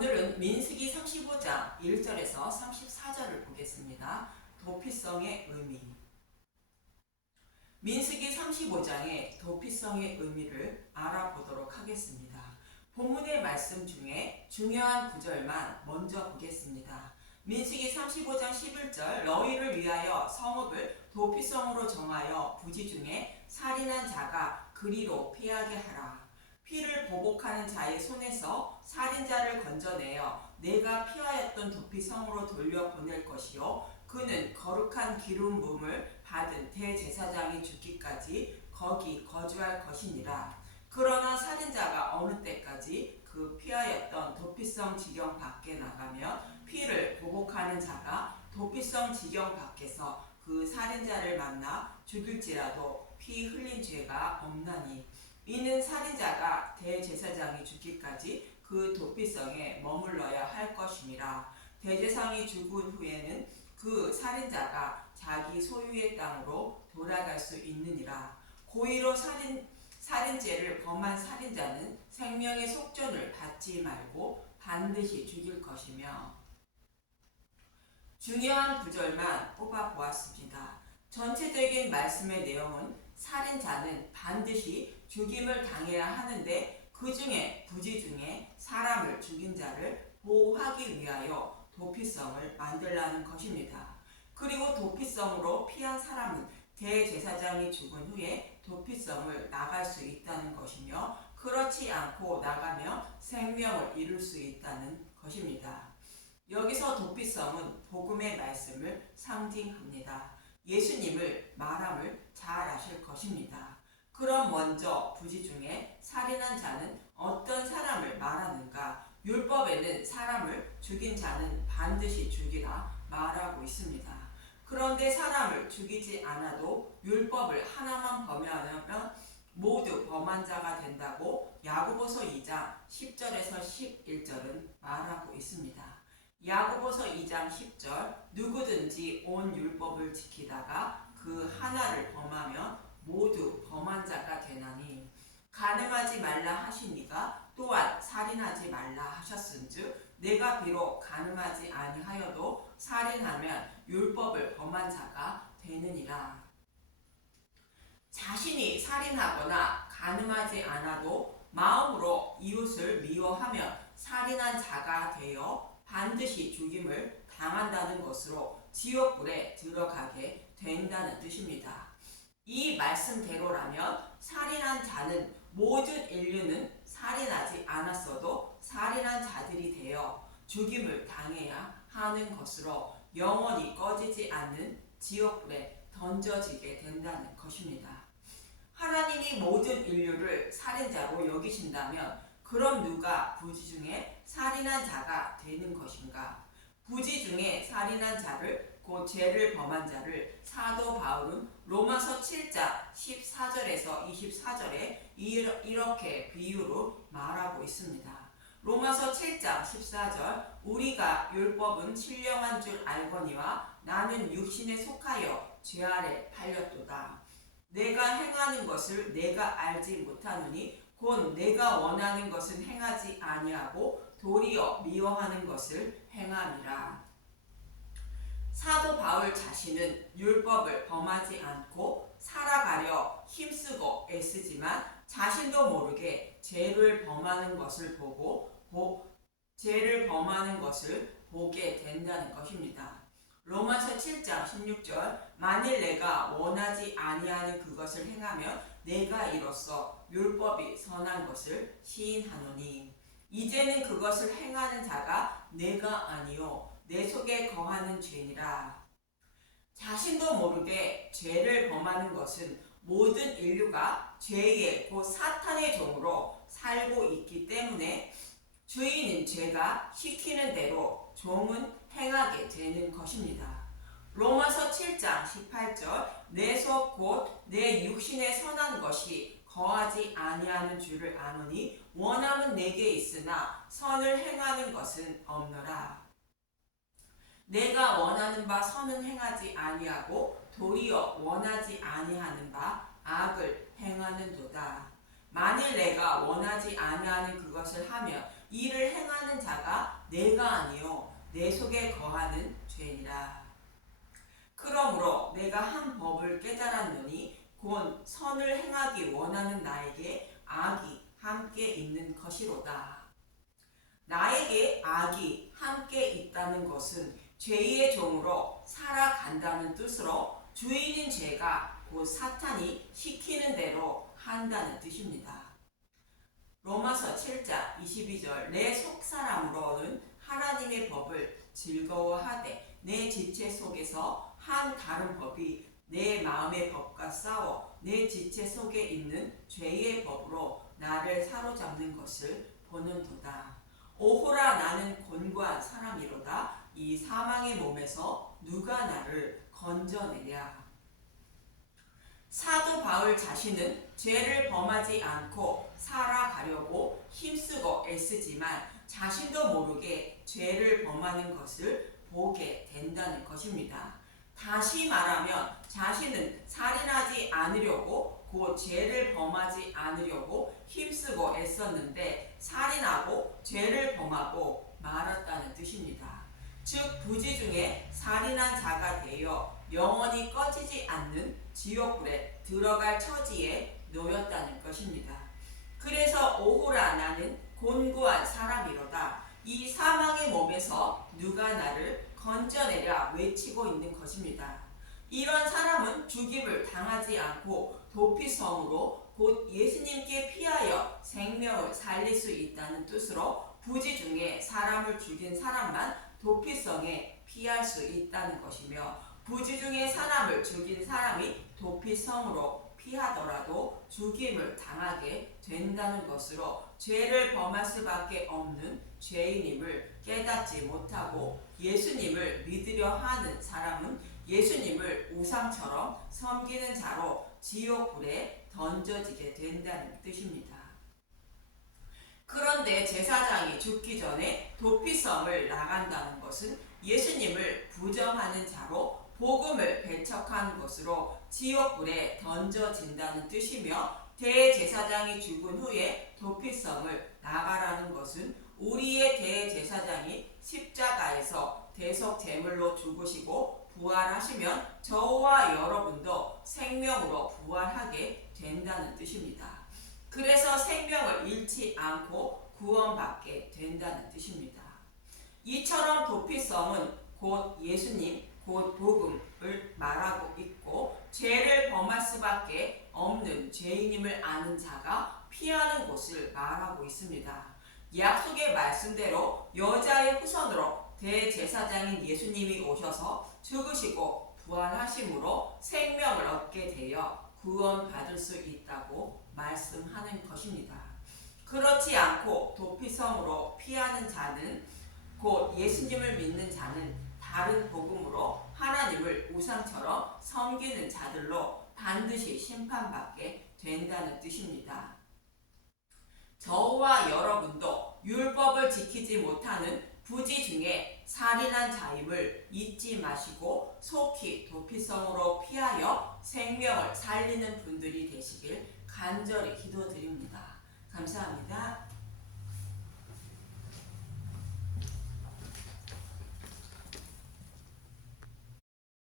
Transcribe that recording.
오늘은 민수기 35장 1절에서 34절을 보겠습니다. 도피성의 의미. 민수기 35장의 도피성의 의미를 알아보도록 하겠습니다. 본문의 말씀 중에 중요한 구절만 먼저 보겠습니다. 민수기 35장 11절 너희를 위하여 성읍을 도피성으로 정하여 부지 중에 살인한 자가 그리로 피하게 하라. 피를 보복하는 자의 손에서 살인자를 건져내어 내가 피하였던 도피성으로 돌려보낼 것이요 그는 거룩한 기름 부음을 받은 대제사장이 죽기까지 거기 거주할 것이니라. 그러나 살인자가 어느 때까지 그 피하였던 도피성 지경 밖에 나가면 피를 보복하는 자가 도피성 지경 밖에서 그 살인자를 만나 죽일지라도 피 흘린 죄가 없나니 이는 살인자가 대제사장이 죽기까지 그 도피성에 머물러야 할 것임이라. 대제사장이 죽은 후에는 그 살인자가 자기 소유의 땅으로 돌아갈 수 있느니라. 고의로 살인죄를 범한 살인자는 생명의 속전을 받지 말고 반드시 죽일 것이며. 중요한 구절만 뽑아 보았습니다. 전체적인 말씀의 내용은 살인자는 반드시 죽임을 당해야 하는데 그 중에 부지 중에 사람을 죽인 자를 보호하기 위하여 도피성을 만들라는 것입니다. 그리고 도피성으로 피한 사람은 대제사장이 죽은 후에 도피성을 나갈 수 있다는 것이며 그렇지 않고 나가면 생명을 잃을 수 있다는 것입니다. 여기서 도피성은 복음의 말씀을 상징합니다. 예수님을 말함을 잘 아실 것입니다. 그럼 먼저 부지 중에 살인한 자는 어떤 사람을 말하는가? 율법에는 사람을 죽인 자는 반드시 죽이라 말하고 있습니다. 그런데 사람을 죽이지 않아도 율법을 하나만 범하면 모두 범한 자가 된다고 야고보서 2장 10절에서 11절은 말하고 있습니다. 야고보서 2장 10절 누구든지 온 율법을 지키다가 그 하나를 범하면 모두 범한 자가 되나니 간음하지 말라 하시니가 또한 살인하지 말라 하셨은즉 내가 비록 간음하지 아니하여도 살인하면 율법을 범한 자가 되느니라. 자신이 살인하거나 간음하지 않아도 마음으로 이웃을 미워하면 살인한 자가 되어 반드시 죽임을 당한다는 것으로 지옥불에 들어가게 된다는 뜻입니다. 이 말씀대로라면 살인한 자는 모든 인류는 살인하지 않았어도 살인한 자들이 되어 죽임을 당해야 하는 것으로 영원히 꺼지지 않는 지옥불에 던져지게 된다는 것입니다. 하나님이 모든 인류를 살인자로 여기신다면 그럼 누가 부지 중에 살인한 자가 되는 것인가? 부지 중에 살인한 자를 곧 죄를 범한 자를 사도 바울은 로마서 7장 14절에서 24절에 이렇게 비유로 말하고 있습니다. 로마서 7장 14절 우리가 율법은 신령한 줄 알거니와 나는 육신에 속하여 죄 아래 팔렸도다. 내가 행하는 것을 내가 알지 못하노니 곧 내가 원하는 것은 행하지 아니하고 도리어 미워하는 것을 행함이라. 사도 바울 자신은 율법을 범하지 않고 살아가려 힘쓰고 애쓰지만 자신도 모르게 죄를 범하는 것을 보게 된다는 것입니다. 로마서 7장 16절 만일 내가 원하지 아니하는 그것을 행하면 내가 이로써 율법이 선한 것을 시인하노니 이제는 그것을 행하는 자가 내가 아니요 내 속에 거하는 죄니라. 자신도 모르게 죄를 범하는 것은 모든 인류가 죄의 곧 사탄의 종으로 살고 있기 때문에 주인인 죄가 시키는 대로 종은 행하게 되는 것입니다. 로마서 7장 18절 내 속 곧 내 육신에 선한 것이 거하지 아니하는 줄을 아노니 원함은 내게 있으나 선을 행하는 것은 없노라. 내가 원하는 바 선은 행하지 아니하고 도리어 원하지 아니하는 바 악을 행하는도다. 만일 내가 원하지 아니하는 그것을 하면 이를 행하는 자가 내가 아니요 내 속에 거하는 죄니라. 그러므로 내가 한 법을 깨달았노니 곧 선을 행하기 원하는 나에게 악이 함께 있는 것이로다. 나에게 악이 함께 있다는 것은 죄의 종으로 살아간다는 뜻으로 주인인 죄가 곧 사탄이 시키는 대로 한다는 뜻입니다. 로마서 7장 22절 내 속사람으로는 하나님의 법을 즐거워하되 내 지체 속에서 한 다른 법이 내 마음의 법과 싸워 내 지체 속에 있는 죄의 법으로 나를 사로잡는 것을 보는도다. 오호라 나는 곤고한 사람이로다. 이 사망의 몸에서 누가 나를 건져내랴. 사도 바울 자신은 죄를 범하지 않고 살아가려고 힘쓰고 애쓰지만 자신도 모르게 죄를 범하는 것을 보게 된다는 것입니다. 다시 말하면 자신은 살인하지 않으려고 곧 죄를 범하지 않으려고 힘쓰고 애썼는데 살인하고 죄를 범하고 말았다는 뜻입니다. 즉 부지 중에 살인한 자가 되어 영원히 꺼지지 않는 지옥불에 들어갈 처지에 놓였다는 것입니다. 그래서 오호라 나는 곤고한 사람이로다. 이 사망의 몸에서 누가 나를 건져내랴 외치고 있는 것입니다. 이런 사람은 죽임을 당하지 않고 도피성으로 곧 예수님께 피하여 생명을 살릴 수 있다는 뜻으로 부지 중에 사람을 죽인 사람만 도피성에 피할 수 있다는 것이며 부지 중에 사람을 죽인 사람이 도피성으로 피하더라도 죽임을 당하게 된다는 것으로 죄를 범할 수밖에 없는 죄인임을 깨닫지 못하고 예수님을 믿으려 하는 사람은 예수님을 우상처럼 섬기는 자로 지옥불에 던져지게 된다는 뜻입니다. 그런데 제사장이 죽기 전에 도피성을 나간다는 것은 예수님을 부정하는 자로 복음을 배척한 것으로 지옥불에 던져진다는 뜻이며 대제사장이 죽은 후에 도피성을 나가라는 것은 우리의 대제사장이 십자가에서 대속 제물로 죽으시고 부활하시면 저와 여러분도 생명으로 부활하게 된다는 뜻입니다. 그래서 생명을 잃지 않고 구원받게 된다는 뜻입니다. 이처럼 도피성은 곧 예수님, 곧 복음을 말하고 있고 죄를 범할 수밖에 없는 죄인임을 아는 자가 피하는 곳을 말하고 있습니다. 약속의 말씀대로 여자의 후손으로 대제사장인 예수님이 오셔서 죽으시고 부활하심으로 생명을 얻게 되어 구원받을 수 있다고 말씀하는 것입니다. 그렇지 않고 도피성으로 피하는 자는 곧 예수님을 믿는 자는 다른 복음으로 하나님을 우상처럼 섬기는 자들로 반드시 심판받게 된다는 뜻입니다. 저와 여러분도 율법을 지키지 못하는 부지 중에 살인한 자임을 잊지 마시고 속히 도피성으로 피하여 생명을 살리는 분들이 되시길 간절히 기도드립니다. 감사합니다.